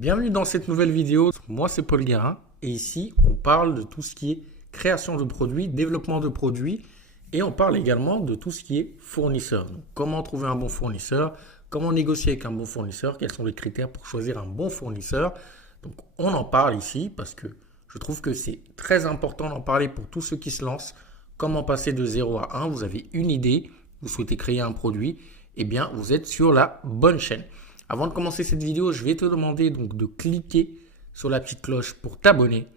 Bienvenue dans cette nouvelle vidéo. Moi, c'est Paul Guérin et ici, on parle de tout ce qui est création de produits, développement de produits et on parle également de tout ce qui est fournisseur. Donc, comment trouver un bon fournisseur, comment négocier avec un bon fournisseur, quels sont les critères pour choisir un bon fournisseur. Donc, on en parle ici parce que je trouve que c'est très important d'en parler pour tous ceux qui se lancent. Comment passer de 0 à 1, vous avez une idée, vous souhaitez créer un produit, eh bien, vous êtes sur la bonne chaîne. Avant de commencer cette vidéo, je vais te demander donc de cliquer sur la petite cloche pour t'abonner.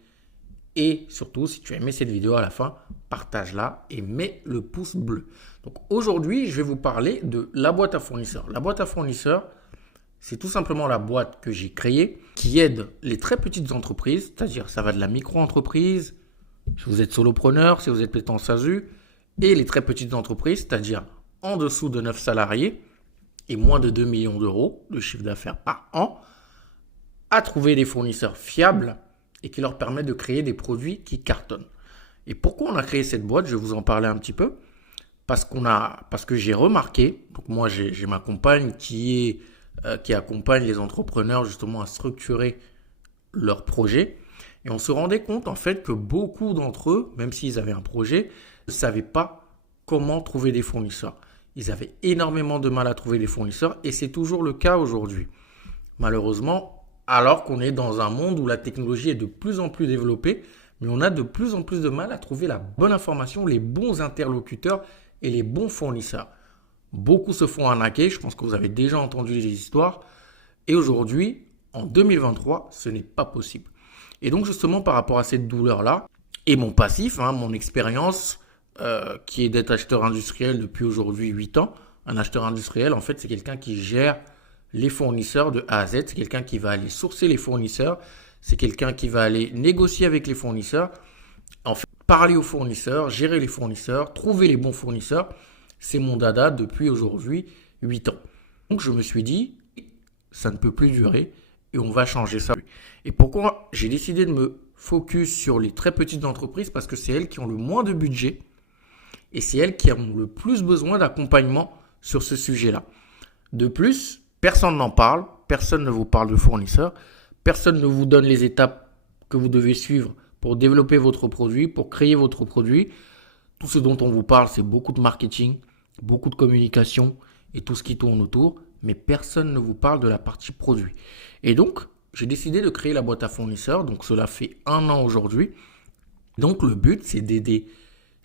Et surtout, si tu as aimé cette vidéo à la fin, partage-la et mets le pouce bleu. Donc aujourd'hui, je vais vous parler de la boîte à fournisseurs. La boîte à fournisseurs, c'est tout simplement la boîte que j'ai créée qui aide les très petites entreprises, c'est-à-dire ça va de la micro-entreprise, si vous êtes solopreneur, si vous êtes en SASU, et les très petites entreprises, c'est-à-dire en dessous de 9 salariés, et moins de 2 millions d'euros de chiffre d'affaires par an, à trouver des fournisseurs fiables et qui leur permettent de créer des produits qui cartonnent. Et pourquoi on a créé cette boîte? Je vais vous en parler un petit peu. Parce que j'ai remarqué, donc moi j'ai ma compagne qui accompagne les entrepreneurs justement à structurer leurs projets. Et on se rendait compte en fait que beaucoup d'entre eux, même s'ils avaient un projet, ne savaient pas comment trouver des fournisseurs. Ils avaient énormément de mal à trouver des fournisseurs et c'est toujours le cas aujourd'hui. Malheureusement, alors qu'on est dans un monde où la technologie est de plus en plus développée, mais on a de plus en plus de mal à trouver la bonne information, les bons interlocuteurs et les bons fournisseurs. Beaucoup se font arnaquer, je pense que vous avez déjà entendu des histoires. Et aujourd'hui, en 2023, ce n'est pas possible. Et donc justement par rapport à cette douleur-là, et mon passif, mon expérience, qui est d'être acheteur industriel depuis aujourd'hui 8 ans. Un acheteur industriel, en fait, c'est quelqu'un qui gère les fournisseurs de A à Z. C'est quelqu'un qui va aller sourcer les fournisseurs. C'est quelqu'un qui va aller négocier avec les fournisseurs. En fait, parler aux fournisseurs, gérer les fournisseurs, trouver les bons fournisseurs. C'est mon dada depuis aujourd'hui 8 ans. Donc, je me suis dit, ça ne peut plus durer et on va changer ça. Et pourquoi j'ai décidé de me focus sur les très petites entreprises? Parce que c'est elles qui ont le moins de budget. Et c'est elles qui ont le plus besoin d'accompagnement sur ce sujet-là. De plus, personne n'en parle, personne ne vous parle de fournisseurs, personne ne vous donne les étapes que vous devez suivre pour développer votre produit, pour créer votre produit. Tout ce dont on vous parle, c'est beaucoup de marketing, beaucoup de communication et tout ce qui tourne autour, mais personne ne vous parle de la partie produit. Et donc, j'ai décidé de créer la boîte à fournisseurs, donc cela fait 1 an aujourd'hui. Donc, le but, c'est d'aider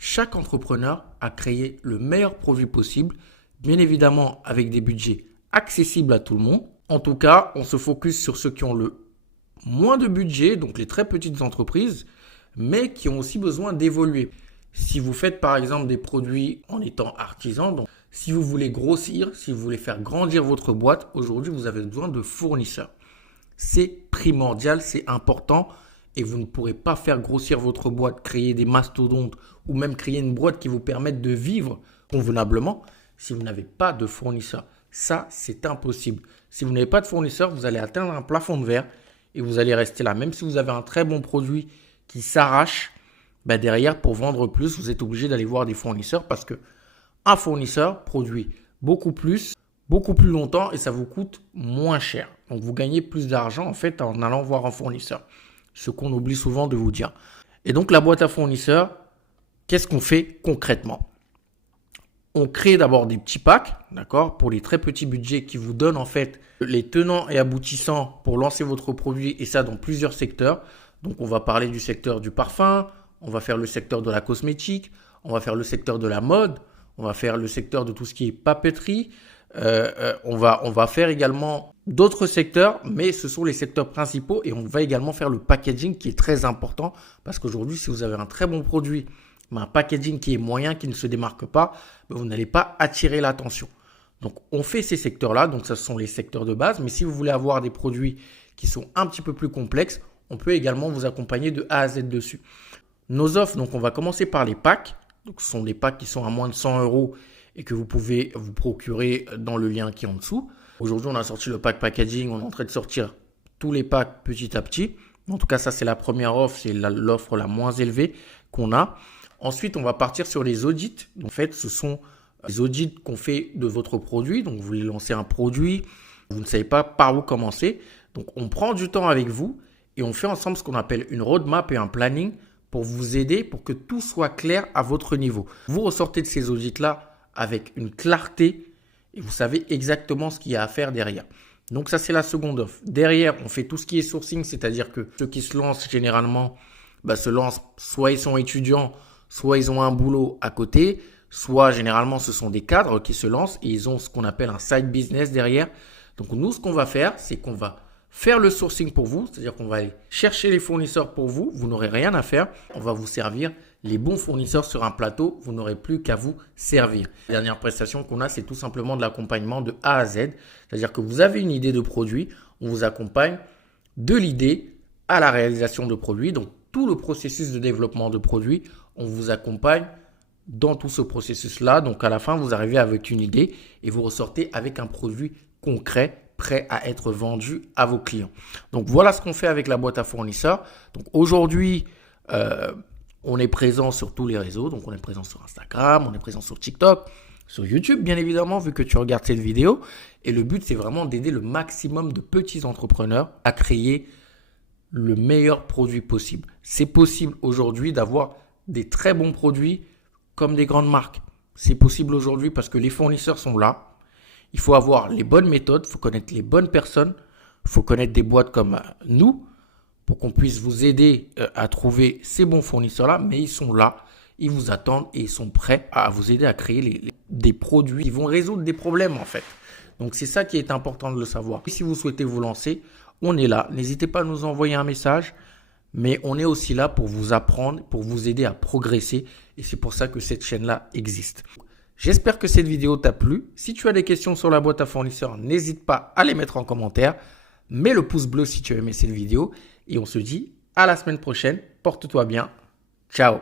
chaque entrepreneur a créé le meilleur produit possible, bien évidemment avec des budgets accessibles à tout le monde. En tout cas, on se focus sur ceux qui ont le moins de budget, donc les très petites entreprises, mais qui ont aussi besoin d'évoluer. Si vous faites par exemple des produits en étant artisan, donc si vous voulez grossir, si vous voulez faire grandir votre boîte, aujourd'hui vous avez besoin de fournisseurs. C'est primordial, c'est important. Et vous ne pourrez pas faire grossir votre boîte, créer des mastodontes ou même créer une boîte qui vous permette de vivre convenablement si vous n'avez pas de fournisseur. Ça, c'est impossible. Si vous n'avez pas de fournisseur, vous allez atteindre un plafond de verre et vous allez rester là. Même si vous avez un très bon produit qui s'arrache, derrière, pour vendre plus, vous êtes obligé d'aller voir des fournisseurs parce que un fournisseur produit beaucoup plus longtemps et ça vous coûte moins cher. Donc, vous gagnez plus d'argent en fait en allant voir un fournisseur. Ce qu'on oublie souvent de vous dire. Et donc, la boîte à fournisseurs, qu'est-ce qu'on fait concrètement? On crée d'abord des petits packs, d'accord, pour les très petits budgets qui vous donnent en fait les tenants et aboutissants pour lancer votre produit et ça dans plusieurs secteurs. Donc, on va parler du secteur du parfum, on va faire le secteur de la cosmétique, on va faire le secteur de la mode, on va faire le secteur de tout ce qui est papeterie. On va faire également d'autres secteurs, mais ce sont les secteurs principaux et on va également faire le packaging qui est très important parce qu'aujourd'hui, si vous avez un très bon produit, mais un packaging qui est moyen, qui ne se démarque pas, vous n'allez pas attirer l'attention. Donc, on fait ces secteurs-là, donc ce sont les secteurs de base, mais si vous voulez avoir des produits qui sont un petit peu plus complexes, on peut également vous accompagner de A à Z dessus. Nos offres, donc on va commencer par les packs. Donc, ce sont des packs qui sont à moins de 100 € et que vous pouvez vous procurer dans le lien qui est en dessous. Aujourd'hui, on a sorti le pack packaging. On est en train de sortir tous les packs petit à petit. En tout cas, ça, c'est la première offre. C'est l'offre la moins élevée qu'on a. Ensuite, on va partir sur les audits. En fait, ce sont les audits qu'on fait de votre produit. Donc, vous voulez lancer un produit. Vous ne savez pas par où commencer. Donc, on prend du temps avec vous et on fait ensemble ce qu'on appelle une roadmap et un planning pour vous aider, pour que tout soit clair à votre niveau. Vous ressortez de ces audits-là avec une clarté et vous savez exactement ce qu'il y a à faire derrière. Donc, ça, c'est la seconde offre. Derrière, on fait tout ce qui est sourcing, c'est-à-dire que ceux qui se lancent généralement se lancent, soit ils sont étudiants, soit ils ont un boulot à côté, soit généralement ce sont des cadres qui se lancent et ils ont ce qu'on appelle un side business derrière. Donc, nous, ce qu'on va faire, c'est qu'on va faire le sourcing pour vous, c'est-à-dire qu'on va aller chercher les fournisseurs pour vous, vous n'aurez rien à faire, on va vous servir les bons fournisseurs sur un plateau, vous n'aurez plus qu'à vous servir. La dernière prestation qu'on a, c'est tout simplement de l'accompagnement de A à Z, c'est-à-dire que vous avez une idée de produit, on vous accompagne de l'idée à la réalisation de produit, donc tout le processus de développement de produit, on vous accompagne dans tout ce processus-là, donc à la fin, vous arrivez avec une idée et vous ressortez avec un produit concret, prêt à être vendu à vos clients. Donc, voilà ce qu'on fait avec la boîte à fournisseurs. Donc, aujourd'hui, on est présent sur tous les réseaux. Donc, on est présent sur Instagram, on est présent sur TikTok, sur YouTube, bien évidemment, vu que tu regardes cette vidéo. Et le but, c'est vraiment d'aider le maximum de petits entrepreneurs à créer le meilleur produit possible. C'est possible aujourd'hui d'avoir des très bons produits comme des grandes marques. C'est possible aujourd'hui parce que les fournisseurs sont là. Il faut avoir les bonnes méthodes, il faut connaître les bonnes personnes, il faut connaître des boîtes comme nous pour qu'on puisse vous aider à trouver ces bons fournisseurs-là, mais ils sont là, ils vous attendent et ils sont prêts à vous aider à créer des produits qui vont résoudre des problèmes en fait. Donc c'est ça qui est important de le savoir. Et si vous souhaitez vous lancer, on est là. N'hésitez pas à nous envoyer un message, mais on est aussi là pour vous apprendre, pour vous aider à progresser et c'est pour ça que cette chaîne-là existe. J'espère que cette vidéo t'a plu. Si tu as des questions sur la boîte à fournisseurs, n'hésite pas à les mettre en commentaire. Mets le pouce bleu si tu as aimé cette vidéo. Et on se dit à la semaine prochaine. Porte-toi bien. Ciao.